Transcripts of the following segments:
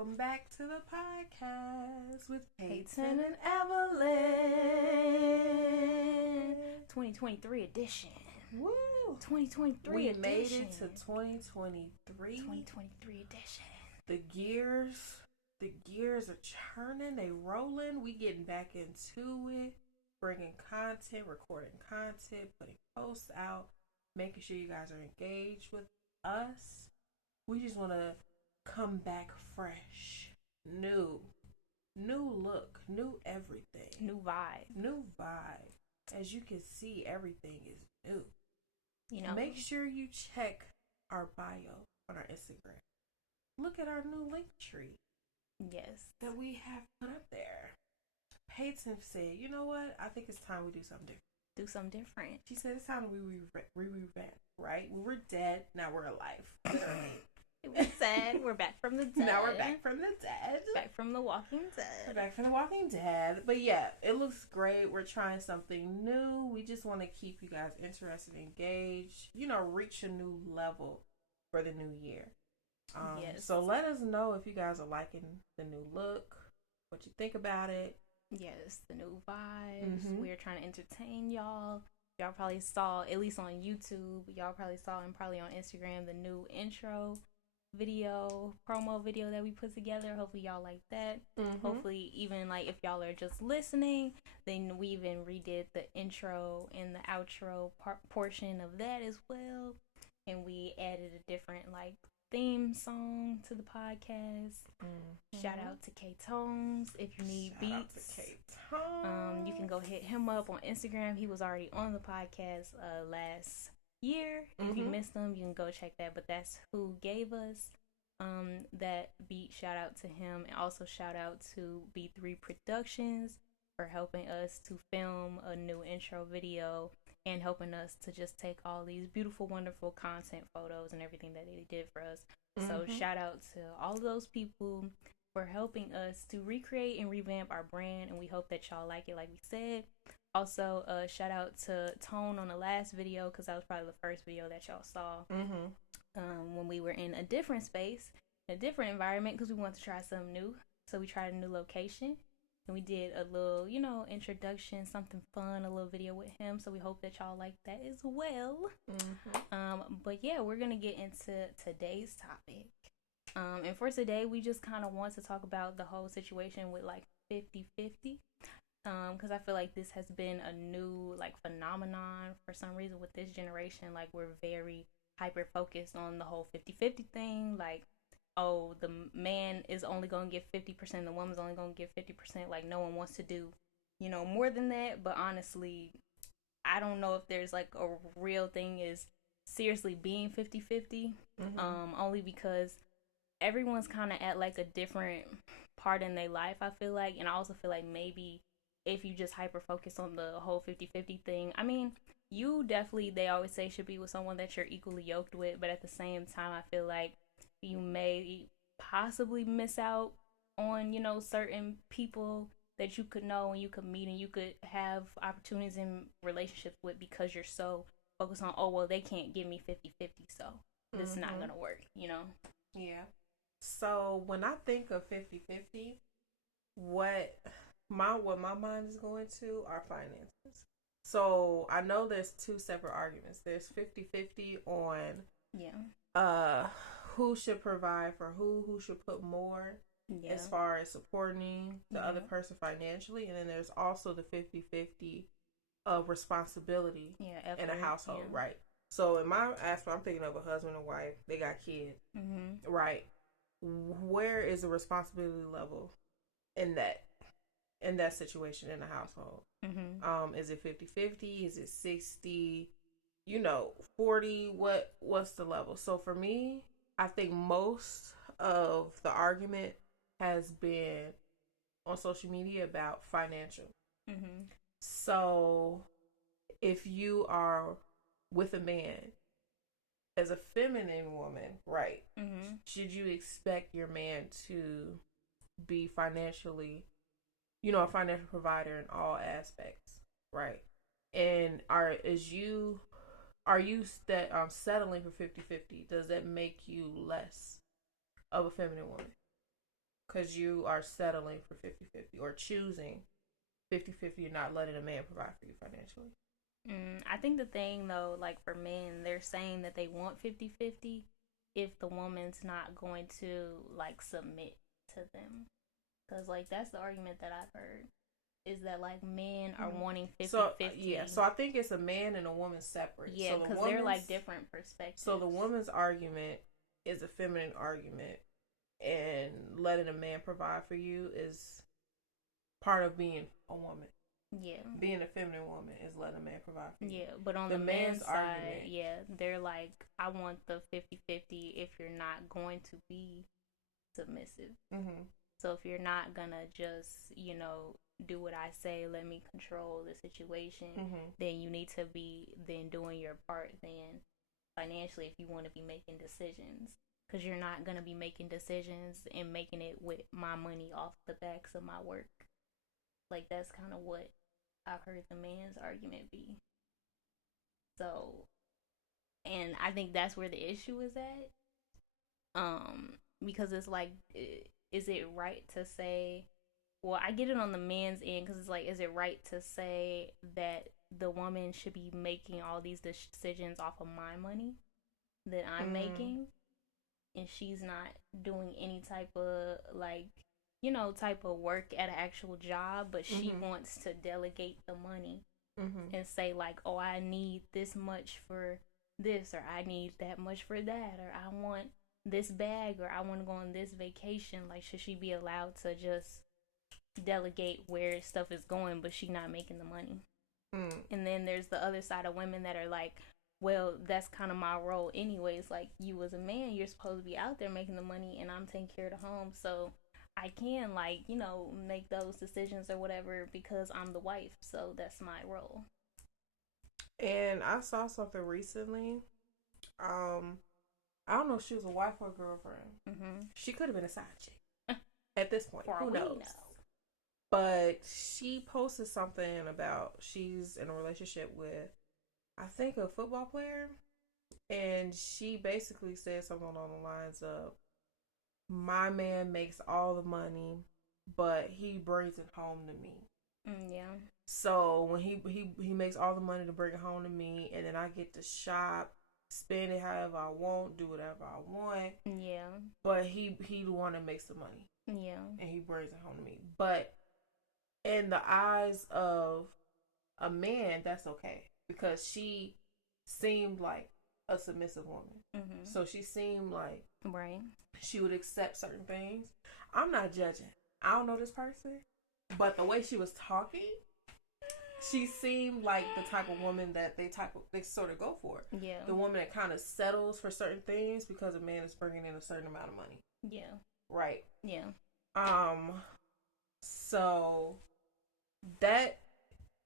Welcome back to the podcast with Paiton and Evelyn. 2023 edition. Woo! 2023 we edition. made it to 2023. 2023 edition. The gears are churning. They rolling. We getting back into it. Bringing content, recording content, putting posts out, making sure you guys are engaged with us. We just want to come back fresh, new look, new everything, New vibe. As you can see, everything is new. You know, make sure you check our bio on our Instagram. Look at our new link tree. Yes, that we have put up there. Paiton said, "You know what? I think it's time we do something different." She said, "It's time we revamp. Right? We were dead. Now we're alive. It was sad. We're back from the dead. Now we're back from the dead. Back from the Walking Dead. We're back from the Walking Dead. But yeah, it looks great. We're trying something new. We just want to keep you guys interested, engaged. Reach a new level for the new year. Yes. So let us know if you guys are liking the new look, what you think about it. Yes, the new vibes. Mm-hmm. We're trying to entertain y'all. Y'all probably saw, at least on YouTube, y'all probably saw and probably on Instagram, the new intro video, promo video that we put together. Hopefully y'all like that. Mm-hmm. Hopefully even like if y'all are just listening, then we even redid the intro and the outro portion of that as well. And we added a different like theme song to the podcast. Mm-hmm. Shout out to K-Tones if you need beats. Shout out to K-Tones. You can go hit him up on Instagram. He was already on the podcast last year. Mm-hmm. If you missed him, you can go check that. But that's who gave us that beat. Shout out to him. And also shout out to B3 Productions for helping us to film a new intro video and helping us to just take all these beautiful, wonderful content photos and everything that they did for us. Mm-hmm. So shout out to all of those people for helping us to recreate and revamp our brand, and we hope that y'all like it like we said. Also, shout out to Tone on the last video, because that was probably the first video that y'all saw. Mm-hmm. When we were in a different space, a different environment, because we wanted to try something new. So we tried a new location. And we did a little, introduction, something fun, a little video with him. So we hope that y'all like that as well. Mm-hmm. But yeah, we're going to get into today's topic. And for today, we just kind of want to talk about the whole situation with like 50-50. Because I feel like this has been a new like phenomenon for some reason with this generation. Like we're very hyper focused on the whole 50-50 thing. Like, oh, the man is only going to give 50%, the woman's only going to give 50%. Like, no one wants to do, more than that. But honestly, I don't know if there's, like, a real thing is seriously being 50-50. Mm-hmm. Only because everyone's kind of at, like, a different part in their life, I feel like. And I also feel like maybe if you just hyper-focus on the whole 50-50 thing, I mean, you definitely, they always say, should be with someone that you're equally yoked with. But at the same time, I feel like you may possibly miss out on, certain people that you could know and you could meet and you could have opportunities in relationships with because you're so focused on, oh, well, they can't give me 50-50, so this is not going to work, Yeah. So when I think of 50-50, what my mind is going to are finances. So I know there's two separate arguments. There's 50-50 on who should provide for who should put more as far as supporting the other person financially. And then there's also the 50-50 of responsibility in a household, right? So in my aspect, I'm thinking of a husband and wife. They got kids, right? Where is the responsibility level in that situation in the household? Is it 50-50? Is it 60? 40? What's the level? So for me, I think most of the argument has been on social media about financial. Mm-hmm. So if you are with a man as a feminine woman, right? Mm-hmm. Should you expect your man to be financially, a financial provider in all aspects, right? And are you settling for 50-50? Does that make you less of a feminine woman? because you are settling for 50-50 or choosing 50-50 and not letting a man provide for you financially. I think the thing, though, like for men, they're saying that they want 50-50 if the woman's not going to, like, submit to them. Because, like, that's the argument that I've heard. Is that, like, men are wanting 50-50. So, yeah, so I think it's a man and a woman separate. Yeah, because so they're, like, different perspectives. So the woman's argument is a feminine argument, and letting a man provide for you is part of being a woman. Yeah. Being a feminine woman is letting a man provide for you. Yeah, but on the man's side, yeah, they're like, I want the 50-50 if you're not going to be submissive. Mm-hmm. So if you're not gonna just, you know, do what I say, let me control the situation, then you need to be then doing your part then financially if you want to be making decisions. Because you're not going to be making decisions and making it with my money off the backs of my work. Like, that's kind of what I've heard the man's argument be. So, and I think that's where the issue is at. Because it's like, is it right to say, well, I get it on the men's end because it's like, is it right to say that the woman should be making all these decisions off of my money that I'm making? And she's not doing any type of, like, you know, type of work at an actual job, but she wants to delegate the money and say, like, oh, I need this much for this, or I need that much for that, or I want this bag, or I want to go on this vacation. Like, should she be allowed to just delegate where stuff is going, but she not making the money? And then there's the other side of women that are like, well, that's kind of my role anyways. Like, you as a man, you're supposed to be out there making the money, and I'm taking care of the home, so I can, like, you know, make those decisions or whatever because I'm the wife, so that's my role. And I saw something recently. I don't know if she was a wife or a girlfriend. She could have been a side chick at this point. Who knows? But she posted something about she's in a relationship with, I think, a football player, and she basically said something along the lines of, my man makes all the money, but he brings it home to me. Yeah. So when he makes all the money to bring it home to me, and then I get to shop, spend it however I want, do whatever I want. Yeah. But he the one that makes the money. Yeah. And he brings it home to me. But in the eyes of a man, that's okay. Because she seemed like a submissive woman. So she seemed like she would accept certain things. I'm not judging. I don't know this person. But the way she was talking, she seemed like the type of woman that they sort of go for. Yeah. The woman that kind of settles for certain things because a man is bringing in a certain amount of money. Yeah. Right. Yeah. So that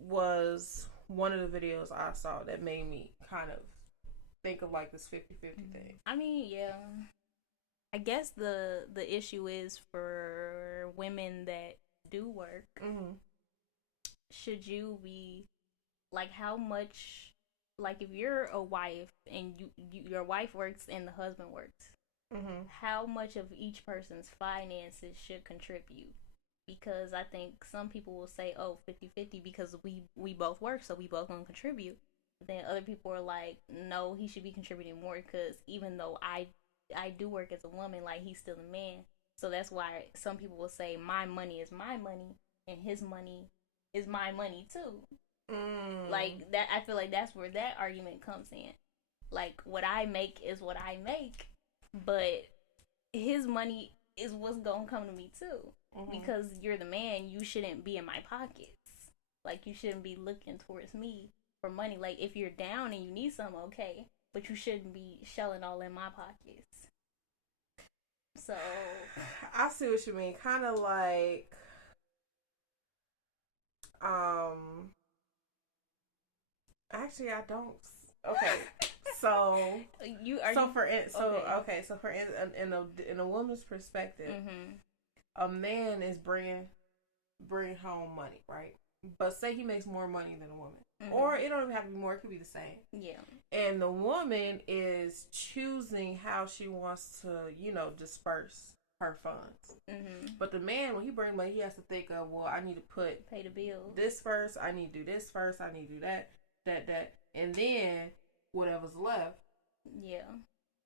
was one of the videos I saw that made me kind of think of like this 50-50 thing. I mean, yeah. I guess the issue is for women that do work. Should you be, like, how much, like, if you're a wife and your wife works and the husband works, how much of each person's finances should contribute? Because I think some people will say, oh, 50-50 because we both work, so we both gonna contribute. Then other people are like, no, he should be contributing more because even though I do work as a woman, like, he's still a man. So that's why some people will say my money is my money and his money is my money too. Like, that, I feel like that's where that argument comes in. Like, what I make is what I make, but his money is what's gonna come to me too. Because you're the man, you shouldn't be in my pockets. Like, you shouldn't be looking towards me for money. Like, if you're down and you need something, okay, but you shouldn't be shelling all in my pockets. So I see what you mean. Kind of like, actually, I don't. Okay, so in a woman's perspective, a man is bringing home money, right? But say he makes more money than a woman. Or it don't even have to be more, it could be the same. Yeah. And the woman is choosing how she wants to, you know, disperse her funds. Mm-hmm. But the man, when he brings money, he has to think of, well, I need to pay the bills. This first. I need to do this first. I need to do that, and then whatever's left,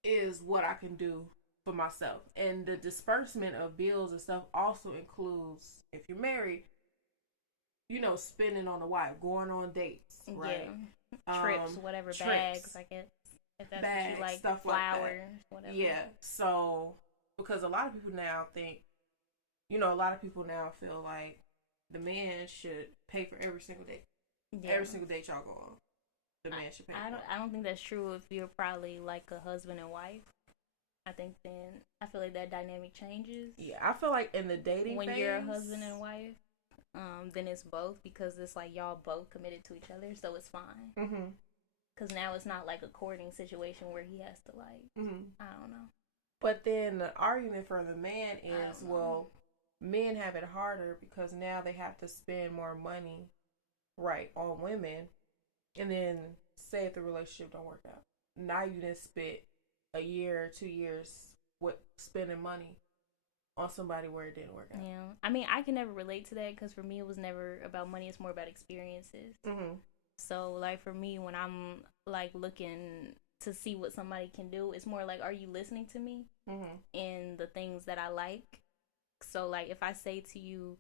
is what I can do for myself. And the disbursement of bills and stuff also includes, if you're married, spending on the wife, going on dates, right? Trips, whatever, bags, I guess. If that's bags, what you like, stuff flowers, like that. Whatever. Yeah. So, because a lot of people now think, a lot of people now feel like the man should pay for every single date. Yeah. Every single date y'all go on, the man should pay. I don't think that's true if you're probably like a husband and wife. I think then I feel like that dynamic changes. Yeah, I feel like in the dating when phase, you're a husband and wife, then it's both, because it's like y'all both committed to each other, so it's fine. Mm-hmm. Because now it's not like a courting situation where he has to I don't know. But then the argument for the man is, well, men have it harder because now they have to spend more money, right, on women. And then say if the relationship don't work out. Now you done spent a year or 2 years with spending money on somebody where it didn't work out. Yeah. I mean, I can never relate to that because for me it was never about money. It's more about experiences. Mm-hmm. So, like, for me, when I'm, like, looking to see what somebody can do, it's more like, are you listening to me in the things that I like? So, like, if I say to you,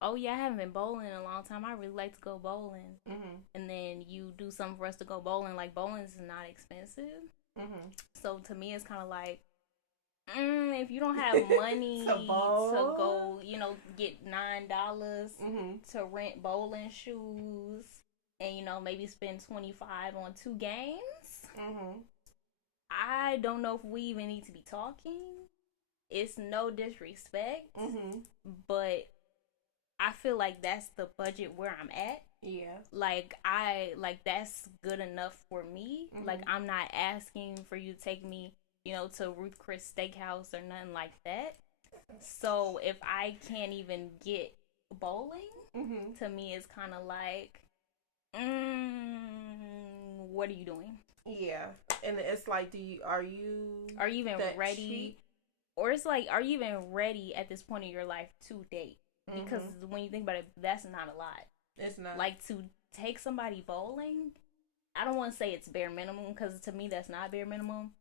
oh, yeah, I haven't been bowling in a long time. I really like to go bowling. Mm-hmm. And then you do something for us to go bowling. Like, bowling is not expensive. Mm-hmm. So, to me, it's kind of like, if you don't have money to go, get $9 to rent bowling shoes, and maybe spend $25 on 2 games. Mm-hmm. I don't know if we even need to be talking. It's no disrespect, but I feel like that's the budget where I'm at. Yeah. Like that's good enough for me. Mm-hmm. Like, I'm not asking for you to take me, to Ruth Chris Steakhouse or nothing like that. So if I can't even get bowling, to me it's kind of like, what are you doing? Yeah. And it's like, are you even ready? Cheap? Or it's like, are you even ready at this point in your life to date? Because when you think about it, that's not a lot. It's not. Like, to take somebody bowling, I don't want to say it's bare minimum, because to me that's not bare minimum,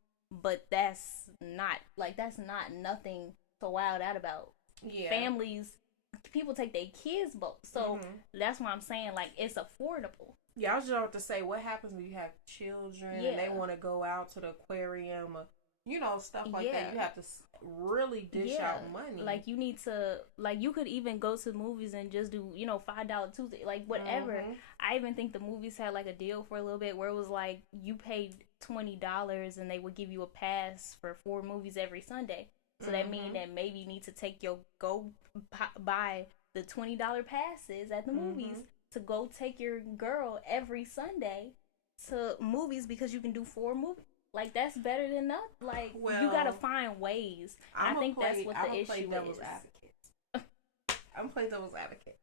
but that's not nothing to wild out about. Yeah. Families, people take their kids boat, so that's why I'm saying, like, it's affordable. Yeah, I was just about to say, what happens when you have children and they want to go out to the aquarium or, stuff like that. You have to really dish out money. Like, you need to, like, you could even go to the movies and just do, $5 Tuesday, like, whatever. Mm-hmm. I even think the movies had, like, a deal for a little bit where it was like, you paid $20 and they would give you a pass for 4 movies every Sunday. So that means that maybe you need to buy the $20 passes at the movies to go take your girl every Sunday to movies, because you can do 4 movies. Like, that's better than nothing. Like, you gotta find ways. I think that's what the issue is. I'm playing devil's advocate.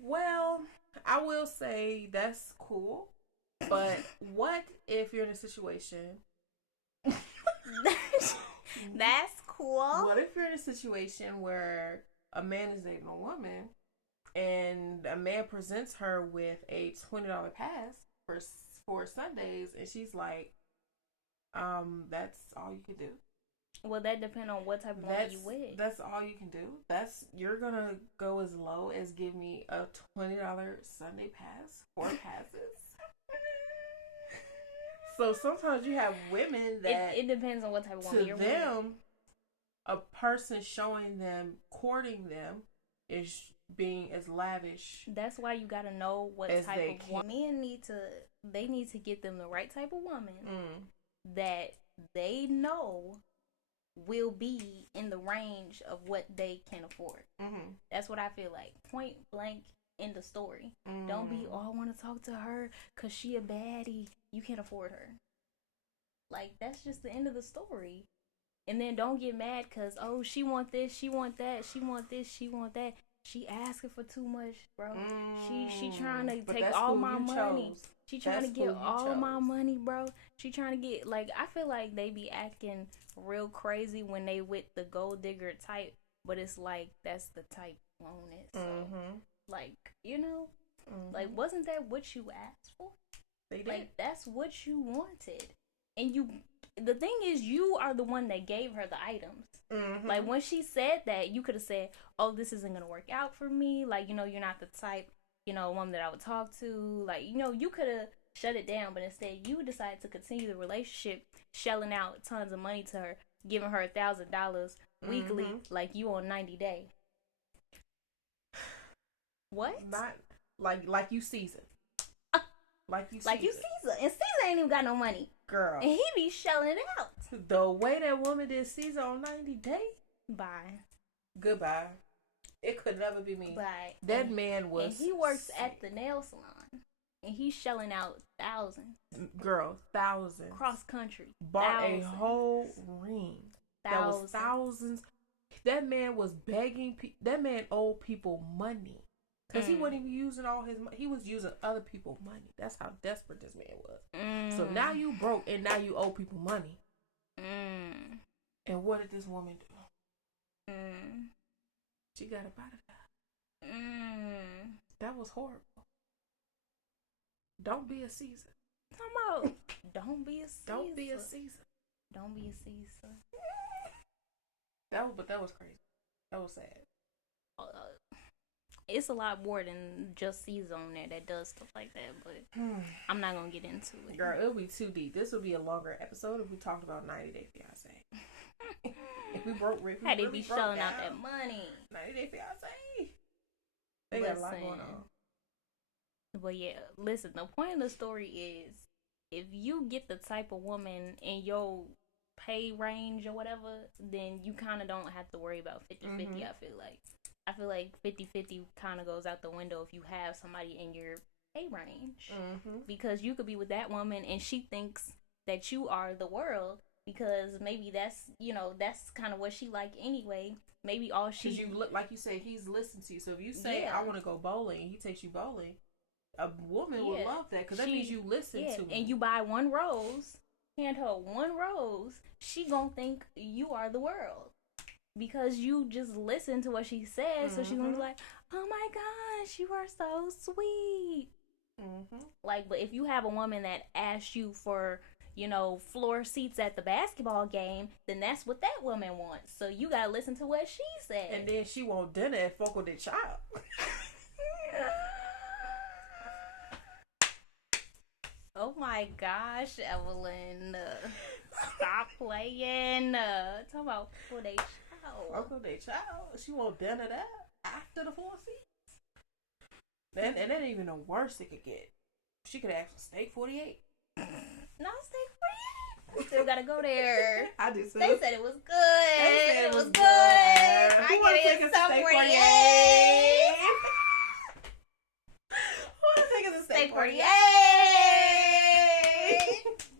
Well, I will say that's cool, but what if you're in a situation? That's cool. What if you're in a situation where a man is dating a woman and a man presents her with a $20 pass for Sundays, and she's like, that's all you can do? Well, that depends on what type of woman you with. That's all you can do. You're gonna go as low as give me a $20 Sunday pass, 4 passes. So sometimes you have women that it depends on what type of woman you're with. To them, a person showing them, courting them, is being as lavish. That's why you gotta know what type of woman. Men need to get them the right type of woman that they know will be in the range of what they can afford. Mm-hmm. That's what I feel like. Point blank in the story. Don't be, I want to talk to her because she a baddie. You can't afford her. Like, that's just the end of the story. And then don't get mad because, she want this, she want that, she want this, she want that. she asking for too much, bro. She trying to take all my money. She trying to get all my money, bro. She trying to get, like, I feel like they be acting real crazy when they with the gold digger type, but it's like that's the type on it. So, like, you know, like, wasn't that what you asked for? They did. Like, that's what you wanted, and the thing is, you are the one that gave her the items. Like, when she said that, you could have said, oh, this isn't going to work out for me. Like, you know, you're not the type, you know, woman that I would talk to. Like, you know, you could have shut it down. But instead, you decided to continue the relationship, shelling out tons of money to her, giving her $1,000 weekly, like you on 90 Day. What? Not like you season. Like you Caesar. And Caesar ain't even got no money. Girl. And he be shelling it out. The way that woman did Caesar on 90 Day. Bye. Goodbye. It could never be me. Bye. That man was. And he works at the nail salon. And he's shelling out thousands. Girl, thousands. Cross country. Bought a whole ring. That was thousands. That man was begging. That man owed people money. Because he wasn't even using all his money. He was using other people's money. That's how desperate this man was. So now you broke and now you owe people money. And what did this woman do? She got up out of that. That was horrible. Don't be a Caesar. Come on. Don't be a Caesar. Don't be a Caesar. Don't be a Caesar. But that was crazy. That was sad. It's a lot more than just Caesar on there that does stuff like that, but I'm not gonna get into it. Girl, it'll be too deep. This will be a longer episode if we talked about 90 Day Fiance. If we broke Rick, how they be shelling out that money. 90 Day Fiance. They got a lot going on. But yeah, listen, the point of the story is if you get the type of woman in your pay range or whatever, then you kind of don't have to worry about 50-50, I feel like 50-50 kind of goes out the window if you have somebody in your pay range. Because you could be with that woman and she thinks that you are the world because maybe that's, you know, that's kind of what she like anyway. Maybe all she... Because you look, like you say, he's listening to you. So if you say, I want to go bowling, and he takes you bowling, a woman would love that because that means you listen to him. And you buy one rose, hand her one rose, she gonna think you are the world. Because you just listen to what she says, so she's gonna be like, oh my gosh, you are so sweet. Like, but if you have a woman that asks you for, you know, floor seats at the basketball game, then that's what that woman wants. So you gotta listen to what she said. And then she want dinner at Foco de Chao. Oh my gosh, Evelyn. Stop playing. Talk about Foco de Chao. Foco de Chao. She want dinner there after the 4 seats. And that ain't even the worst it could get. She could ask for steak 48. No, steak 48. We still gotta go there. I just They said it was good. They said it was good. I get it. Steak 48. Who wants to take a steak 48?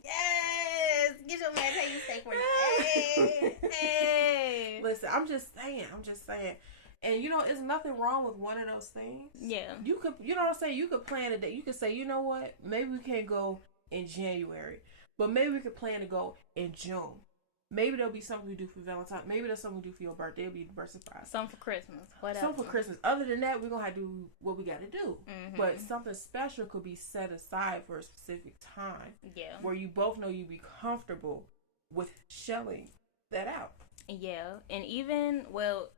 Yes. Get your man take you steak 48. Hey. Listen, I'm just saying. And, you know, there's nothing wrong with one of those things. Yeah. You could, you know what I'm saying? You could plan a day. You could say, you know what? Maybe we can't go in January. But maybe we could plan to go in June. Maybe there'll be something we do for Valentine's. Maybe there's something we do for your birthday. It'll be the birthday surprise. Something for Christmas. Whatever. Something for Christmas. Other than that, we're going to have to do what we got to do. But something special could be set aside for a specific time. Yeah. Where you both know you'd be comfortable with shelling that out. Yeah. And even, well...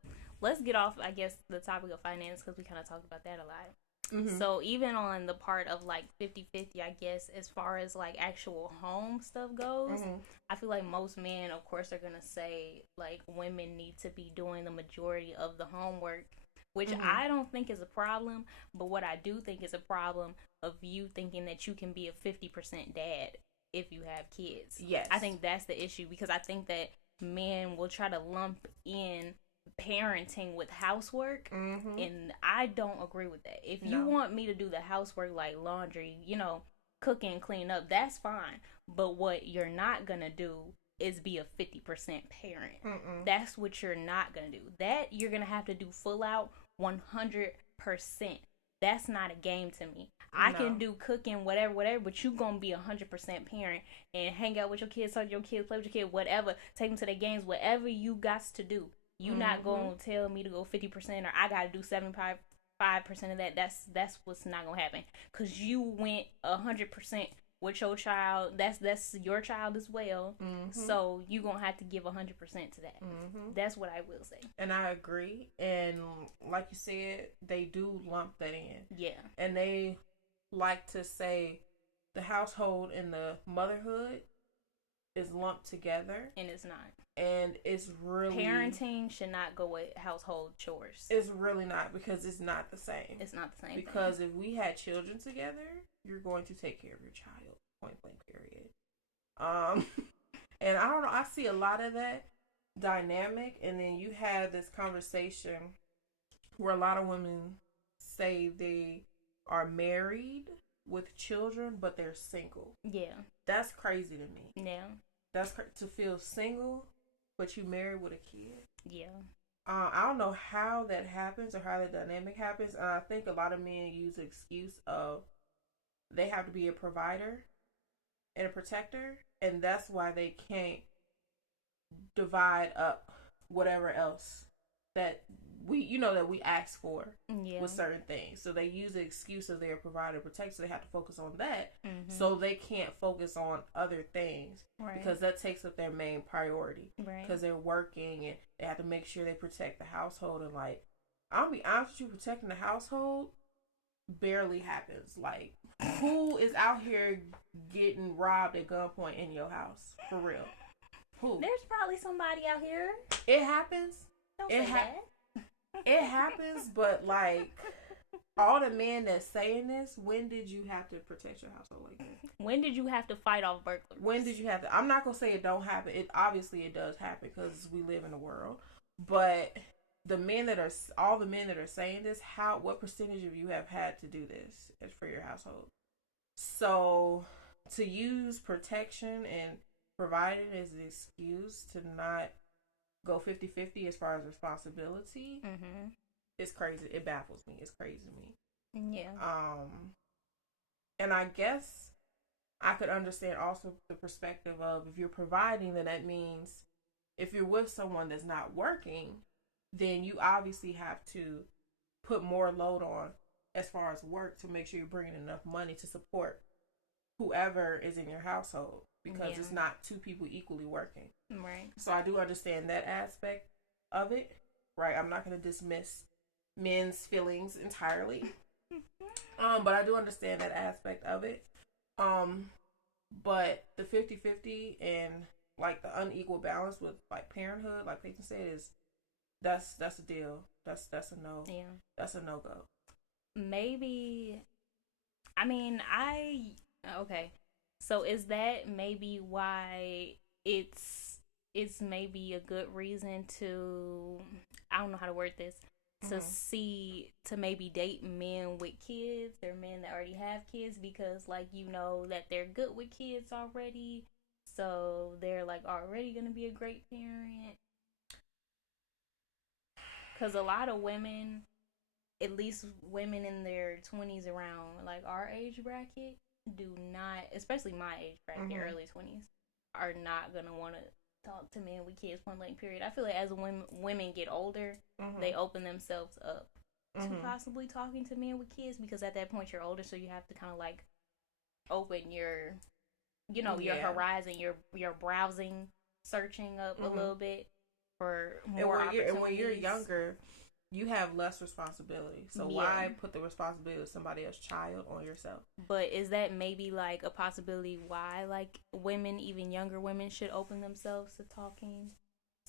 Let's get off, I guess, the topic of finance because we kind of talked about that a lot. So even on the part of like 50-50, I guess, as far as like actual home stuff goes, I feel like most men, of course, are going to say like women need to be doing the majority of the homework, which I don't think is a problem. But what I do think is a problem of you thinking that you can be a 50% dad if you have kids. Yes. I think that's the issue because I think that men will try to lump in parenting with housework and I don't agree with that. If you want me to do the housework like laundry, you know, cook and clean up, that's fine. But what you're not gonna do is be a 50% parent. That's what you're not going to do. That you're going to have to do full out 100%. That's not a game to me. I can do cooking, whatever, but you going to be 100% parent and hang out with your kids, talk to your kids, play with your kids, whatever, take them to their games, whatever you got to do. You not going to tell me to go 50% or I got to do 75% of that. That's what's not going to happen. Because you went 100% with your child. That's your child as well. So you going to have to give 100% to that. That's what I will say. And I agree. And like you said, they do lump that in. Yeah. And they like to say the household and the motherhood is lumped together. And it's not. And it's really... Parenting should not go with household chores. It's really not, because it's not the same. It's not the same because if we had children together, you're going to take care of your child. Point blank, period. And I don't know, I see a lot of that dynamic, and then you have this conversation where a lot of women say they are married with children, but they're single. Yeah. That's crazy to me. Yeah. That's to feel single, but you married with a kid. Yeah. I don't know how that happens or how the dynamic happens. And I think a lot of men use the excuse of they have to be a provider and a protector. And that's why they can't divide up whatever else that we ask for with certain things. So they use the excuse of they're a provider and protector. So they have to focus on that. So they can't focus on other things. Right. Because that takes up their main priority. Right. Because they're working and they have to make sure they protect the household. And like, I'll be honest with you, protecting the household barely happens. Like, who is out here getting robbed at gunpoint in your house? For real. Who? There's probably somebody out here. It happens. Don't say that. It happens, but like all the men that's saying this, when did you have to protect your household like that? When did you have to fight off burglars? When did you have to? I'm not gonna say it don't happen. It obviously it does happen because we live in a world. But all the men that are saying this, what percentage of you have had to do this for your household? So to use protection and providing as an excuse to not go 50-50 as far as responsibility, it's crazy. It baffles me. It's crazy to me. Yeah. And I guess I could understand also the perspective of if you're providing, then that means if you're with someone that's not working, then you obviously have to put more load on as far as work to make sure you're bringing enough money to support whoever is in your household. Because it's not two people equally working. Right. So I do understand that aspect of it. Right. I'm not going to dismiss men's feelings entirely. But I do understand that aspect of it. But the 50-50 and like the unequal balance with like parenthood, like Paiton said, that's a deal. That's a no. Yeah. That's a no-go. Maybe, I mean, okay. So is that maybe why it's maybe a good reason to, I don't know how to word this, to maybe date men with kids or men that already have kids, because like you know that they're good with kids already, so they're like already gonna be a great parent. Because a lot of women, at least women in their 20s around like our age bracket, do not, especially my age bracket, early 20s, are not gonna want to talk to men with kids point blank period. I feel like as women get older, they open themselves up to possibly talking to men with kids, because at that point you're older, so you have to kind of like open your your horizon, your browsing, searching up a little bit for more opportunities. And when you're younger, you have less responsibility. So why put the responsibility of somebody else's child on yourself? But is that maybe like a possibility why like women, even younger women, should open themselves to talking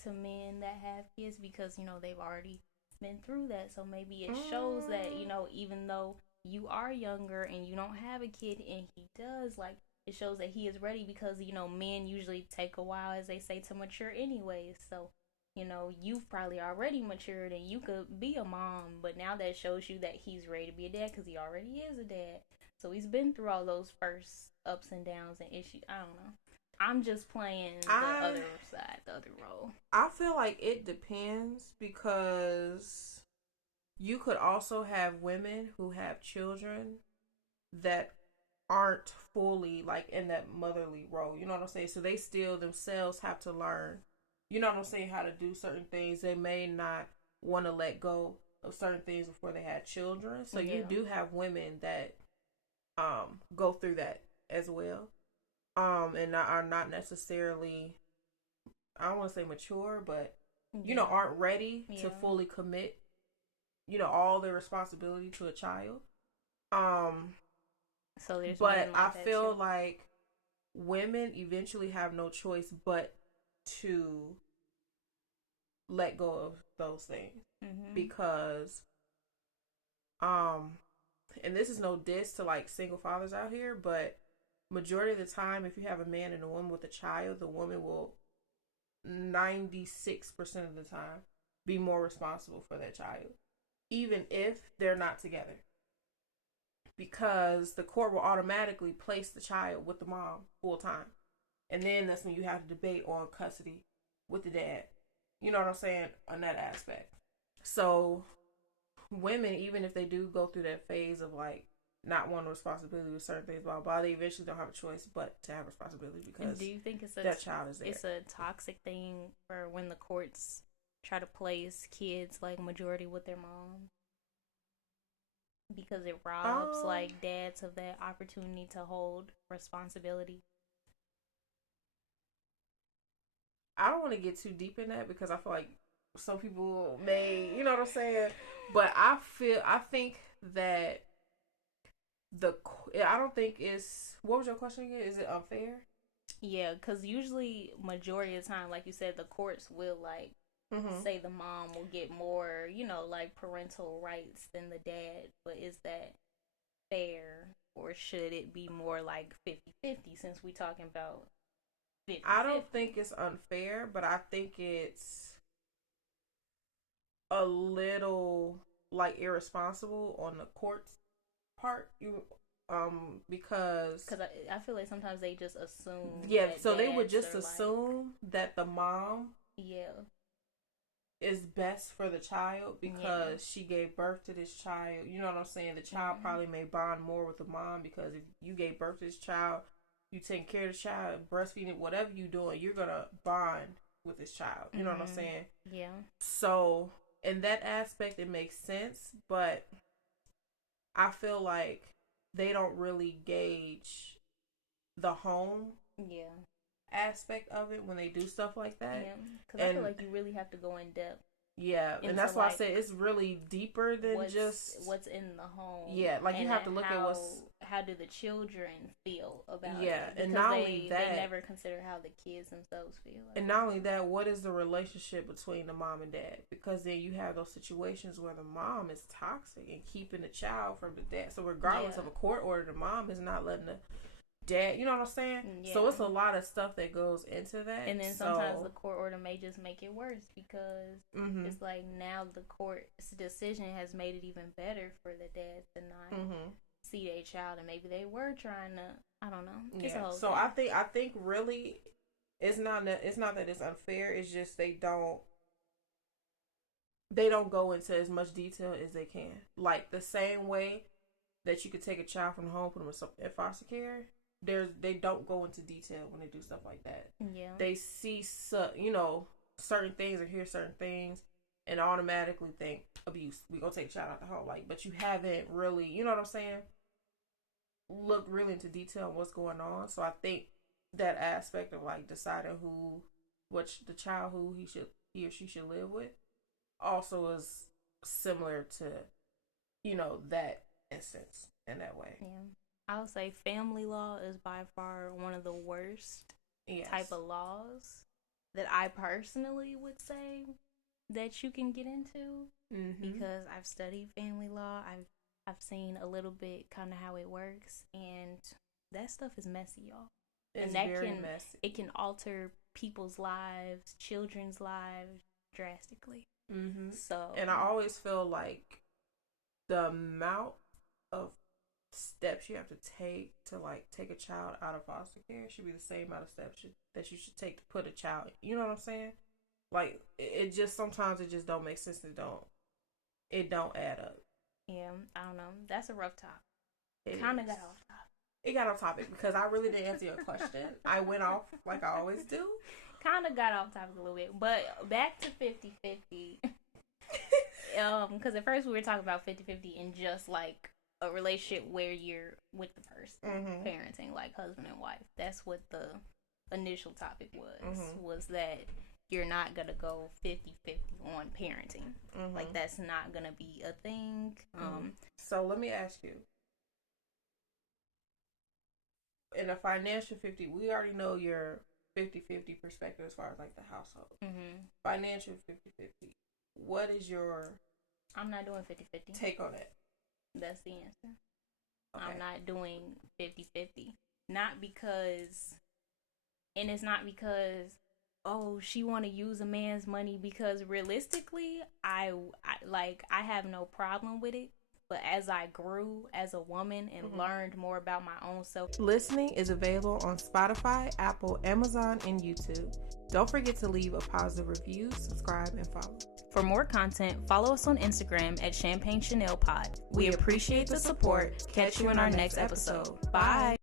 to men that have kids? Because, they've already been through that. So maybe it shows that, even though you are younger and you don't have a kid and he does, like, it shows that he is ready, because, men usually take a while, as they say, to mature anyways. So, you've probably already matured and you could be a mom, but now that shows you that he's ready to be a dad because he already is a dad. So he's been through all those first ups and downs and issues. I don't know. I'm just playing the other side, the other role. I feel like it depends because you could also have women who have children that aren't fully like in that motherly role. You know what I'm saying? So they still themselves have to learn, you know what I'm saying, how to do certain things. They may not want to let go of certain things before they had children. So you do have women that go through that as well. And are not necessarily, I don't want to say mature, but you know, aren't ready to fully commit, you know, all their responsibility to a child. So there's, but I feel like women eventually have no choice but to let go of those things because, and this is no diss to like single fathers out here, but majority of the time, if you have a man and a woman with a child, the woman will 96% of the time be more responsible for that child, even if they're not together. Because the court will automatically place the child with the mom full time. And then that's when you have to debate on custody with the dad. You know what I'm saying? On that aspect. So women, even if they do go through that phase of like not wanting responsibility with certain things, blah, blah, they eventually don't have a choice but to have responsibility because and do you think it's that child is there. It's a toxic thing for when the courts try to place kids like majority with their mom? Because it robs like dads of that opportunity to hold responsibility. I don't want to get too deep in that because I feel like some people may, you know what I'm saying? But I think that I don't think it's, what was your question again? Is it unfair? Yeah, because usually majority of the time, like you said, the courts will like say the mom will get more, you know, like parental rights than the dad. But is that fair, or should it be more like 50-50 since we talking about 50-50? I don't think it's unfair, but I think it's a little like irresponsible on the court's part. Because I feel like sometimes they just assume. Yeah, so they would just assume that the mom is best for the child because she gave birth to this child. You know what I'm saying? The child probably may bond more with the mom because if you gave birth to this child, you taking care of the child, breastfeeding, whatever you doing, you're gonna bond with this child. You know what I'm saying? Yeah. So in that aspect, it makes sense, but I feel like they don't really gauge the home aspect of it when they do stuff like that. Yeah, because I feel like you really have to go in depth. Yeah, and that's why I say it's really deeper than just what's in the home. Yeah, like you have to look at how do the children feel about it. Yeah, and not only that, they never consider how the kids themselves feel. And not only that, what is the relationship between the mom and dad? Because then you have those situations where the mom is toxic and keeping the child from the dad. So regardless of a court order, the mom is not letting the dad, you know what I'm saying? Yeah. So it's a lot of stuff that goes into that. And then sometimes the court order may just make it worse because it's like now the court's decision has made it even better for the dad to not see their child, and maybe they were trying to, I don't know. It's a whole thing. I think really it's not that it's unfair. It's just they don't go into as much detail as they can. Like the same way that you could take a child from home, put them in foster care. They don't go into detail when they do stuff like that. Yeah. They see certain things or hear certain things and automatically think abuse. We go take a child out the home. Like, but you haven't really, you know what I'm saying? Look really into detail on what's going on. So I think that aspect of like deciding the child who he or she should live with also is similar to, that instance in that way. Yeah. I would say family law is by far one of the worst type of laws that I personally would say that you can get into because I've studied family law. I've seen a little bit kind of how it works, and that stuff is messy, y'all. It's very messy. It can alter people's lives, children's lives drastically. So, and I always feel like the amount of steps you have to take to like take a child out of foster care should be the same amount of steps that you should take to put a child. You know what I'm saying? Like it just sometimes it just don't make sense. It don't add up. Yeah, I don't know. That's a rough topic. Kind of got off topic. It got off topic because I really didn't answer your question. I went off like I always do. Kind of got off topic a little bit, but back to 50-50. Because at first we were talking about 50-50 in just like a relationship where you're with the person, parenting, like husband and wife. That's what the initial topic was that you're not going to go 50-50 on parenting. Like, that's not going to be a thing. So let me ask you. In a financial 50, we already know your 50-50 perspective as far as like the household. Financial 50-50. What is your... I'm not doing 50-50. Take on it. That's the answer. Okay. I'm not doing 50-50. Not because... And it's not because, oh, she want to use a man's money, because realistically, I have no problem with it. But as I grew as a woman and learned more about my own self. Listening is available on Spotify, Apple, Amazon, and YouTube. Don't forget to leave a positive review, subscribe, and follow. For more content, follow us on Instagram at Champagne Chanel Pod. We appreciate the support. Catch you in our next episode. Bye.